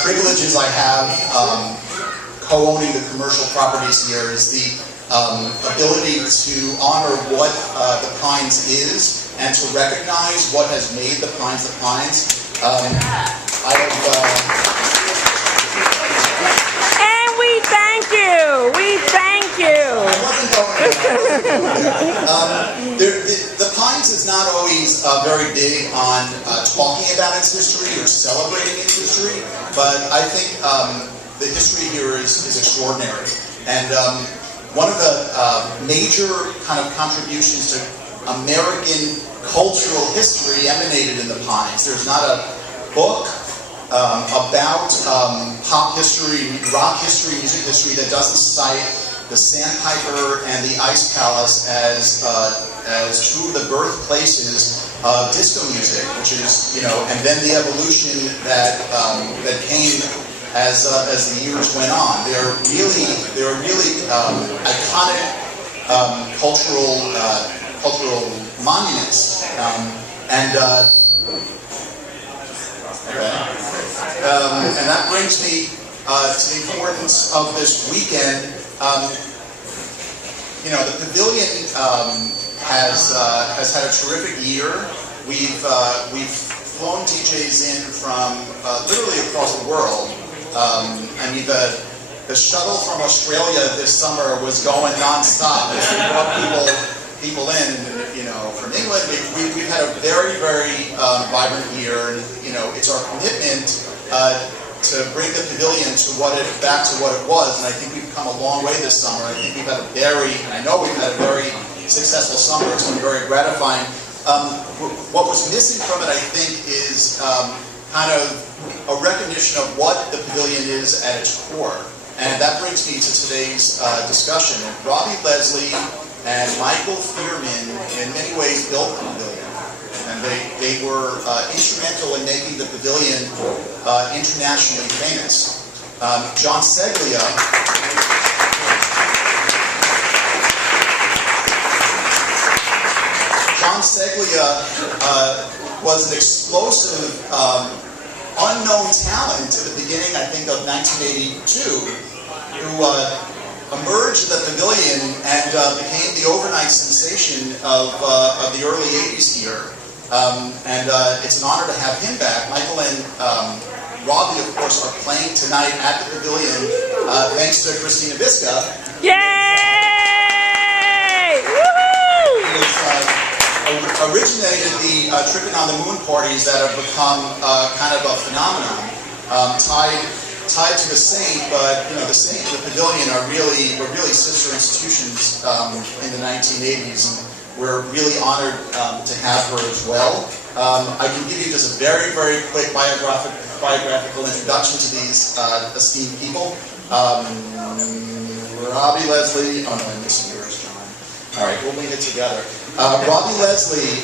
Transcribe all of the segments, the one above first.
Privileges I have co-owning the commercial properties here is the ability to honor what the Pines is and to recognize what has made the Pines the Pines. And we thank you. We thank you. I wasn't going there. The Pines is not always very big on talking about its history or celebrating its history, but I think the history here is extraordinary. And one of the major kind of contributions to American cultural history emanated in the Pines. There's not a book about pop history, rock history, music history that doesn't cite the Sandpiper and the Ice Palace as two of the birthplaces of disco music, which is, and then the evolution that came as the years went on. They're really iconic cultural monuments, and that brings me to the importance of this weekend. The pavilion has had a terrific year. We've flown DJs in from literally across the world. The shuttle from Australia this summer was going nonstop as we brought people in, from England. We've had a very, very vibrant year, and it's our commitment to bring the pavilion back to what it was. And I think we've come a long way this summer. I think we've had I know we've had a very successful summer. It's been very gratifying. What was missing from it, I think, is kind of a recognition of what the pavilion is at its core. And that brings me to today's discussion. Robbie Leslie and Michael Fearman, in many ways, built the pavilion. And they were instrumental in making the pavilion internationally famous. John Seglia was an explosive, unknown talent at the beginning, I think, of 1982, who emerged at the pavilion and became the overnight sensation of the early 80s here. It's an honor to have him back. Michael and Robbie, of course, are playing tonight at the pavilion, thanks to Christina Visca. Yay! Woohoo! Originated the Trippin' on the Moon parties that have become kind of a phenomenon, tied to the Saint, but the Saint and the Pavilion were really sister institutions in the 1980s, and we're really honored to have her as well. I can give you just a very, very quick biographical introduction to these esteemed people. Robbie Leslie, oh no, I'm missing yours, John. All right, we'll leave it together. Robbie Leslie,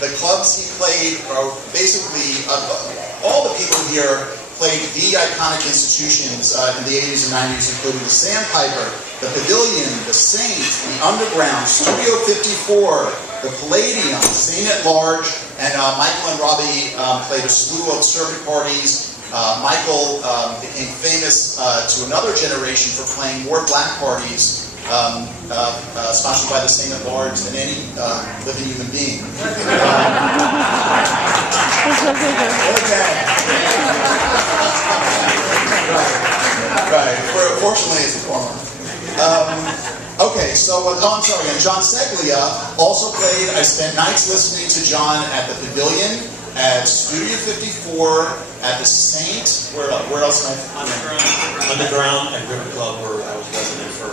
the clubs he played are basically, all the people here played the iconic institutions in the 80s and 90s, including the Sandpiper, the Pavilion, the Saint, the Underground, Studio 54, the Palladium, Saint at Large, and Michael and Robbie played a slew of circuit parties. Michael became famous to another generation for playing more black parties sponsored by the Saint at Large than any living human being. Right. Fortunately, it's a former. I'm sorry. And John Seglia also played. I spent nights listening to John at the Pavilion, at Studio 54, at the Saint. Where else am I? Underground and River Club, where I was resident for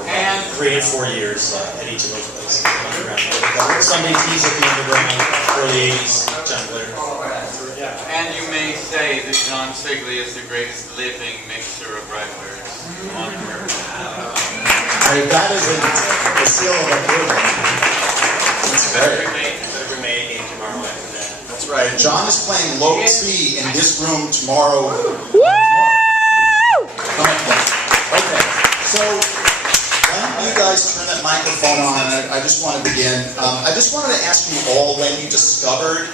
3 and 4 years at each of those places. Underground. Sunday teas at the Underground, early 80s, John Blair. And you may say that John Seglia is the greatest living mixer of writers on earth. That is the seal of approval. Better made game tomorrow after that. That's right. John is playing low C in this room tomorrow. Woo! Okay. So when you guys guys turn that microphone on, I just want to begin. I just wanted to ask you all when you discovered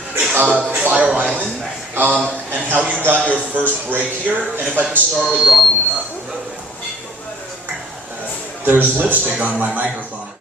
Fire Island and how you got your first break here. And if I could start with Robbie. There's lipstick on my microphone.